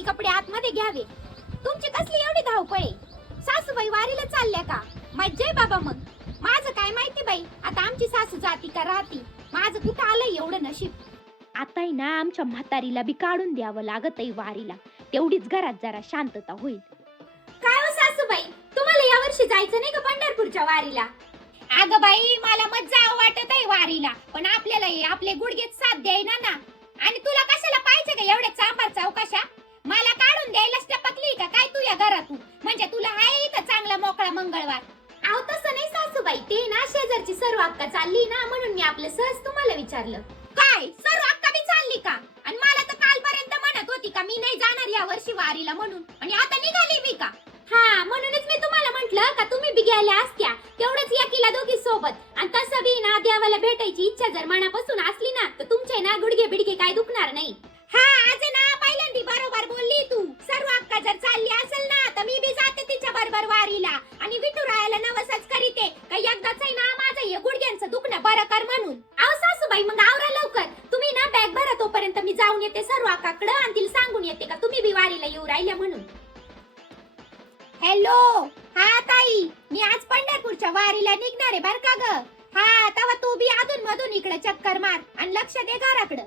येईल कपडे आतमध्ये घ्यावे. तुमची कसली एवढी धावपळ सासूबाई वारीला चालल्या का? मज्जा आहे बाबा मग. माझं काय माहिती बाई? आता आमची सासू जाती का राहती? माझं कुठं आलंय एवढं नशीब? आता ना आमच्या म्हातारीला बी काढून द्यावं लागत आहे वारीला. तेवढीच घरात जरा शांतता होईल. काय हो सासूबाई? तुम्हाला या वर्षी जायचं नाही का पंढरपूरच्या वारीला? अगं बाई मला मज्जा वाटत आहे वारीला. पण आपल्याला हे आपले गुडघेच साथ द्यायना ना. आणि तुला कशाला तुझ्या घरातून. म्हणजे तुला आहे इथं चांगला मोकळा मंगळवार. अहो तसं नाही सासूबाई. ते ना शेजारची सर्व अक्का चालली ना म्हणून मी आपलं सहज तुम्हाला विचारलं. काय? सर्व अक्का बी चालली का? आणि मला तर कालपर्यंत म्हणत होती का मी नाही जाणार या वर्षी वारीला म्हणून. आणि आता निघाली मी का? हा म्हणूनच मी तुम्हाला म्हंटल का तुम्ही बी गेल्या असत्या. तेवढंच या किला दोघी सोबत. आणि तसं बी ना देवाला भेटायची इच्छा जर मनापासून असली ना तर तुमचे ना गुडघे बिडगे काय दुखणार नाही हा आज ना पहिल्यांदी बरोबर बोलली तू सर्व अक्का जर चालली असेल ना तर मी बी जाते तिच्या बरोबर वारीला आणि विठुरायाला नवसच करीते का एकदाच आहे ना माझं हे गुडघ्यांचं दुखणं बरं कर म्हणून. अहो सासूबाई मग आवरा लवकर. तुम्ही ना बॅग भरा तोपर्यंत मी जाऊन येते सर्व आकाकडं आणि तिला सांगून येते का? तुम्ही बी वारीला येऊ राहिल्या म्हणून. हॅलो हा ताई मी आज पंढरपूरच्या वारीला निघणार आहे बर का ग? हा तवा तू बी अधून मधून इकडे चक्कर मार आणि लक्ष दे घराकडं.